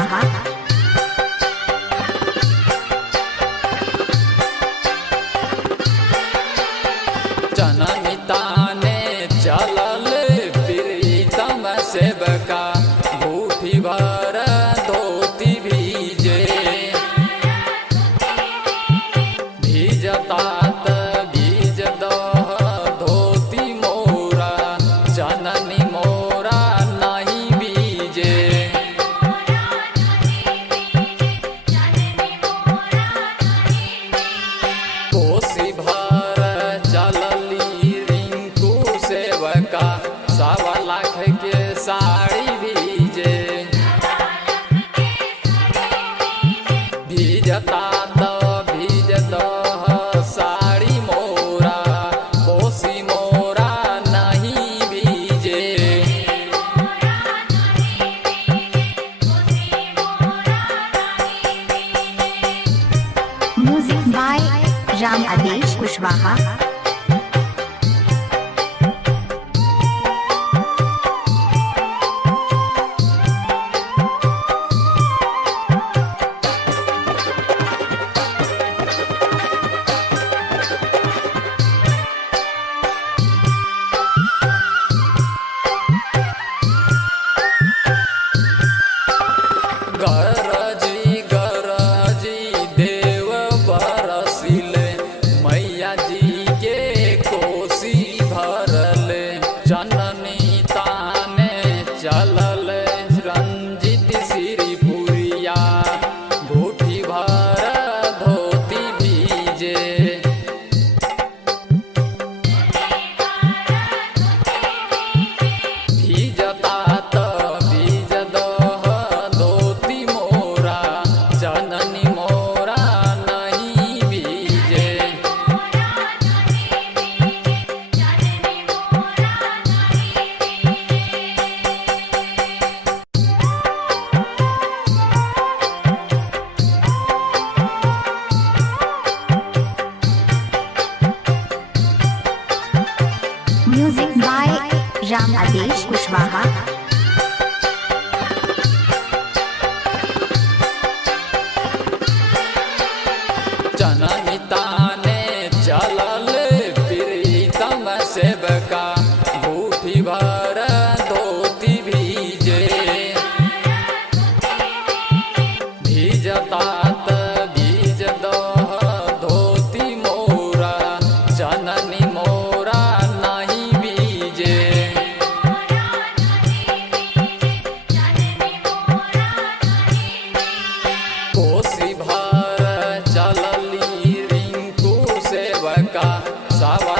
कुशवाहा। जननी ताने चलल प्रीतम सेवका बूढ़ी भर धोती भीजे भीजतात भीज दह धोती मोरा जननी मोरा नहीं भीजे। कोसी भर चलली रिंकू सेवका 1.25 लाख के साड़ी भीजे भीजता भीज दह साड़ी मोरा कोसी मोरा नहीं भीजे। म्यूजिक बाय राम आदेश कुशवाहा। गरजी गरजी देव बरसिले मैया जी के कोसी भरले जननी ताने चलल रंजित श्रीपुरिया बूढ़ी भर धोती भीजे भीजता भीज दह धोती मोरा जननी मोरा नहीं भीजे। म्यूजिक बाय राम आदेश कुशवाहा। जननी ताने चलल प्रीतम सेवका बूढ़ी भर धोती भीजे भीजतात भीज दह धोती मोरा जननी मोरा नहीं भीजे। कोसी भर चलली रिंकू सेवका 1.25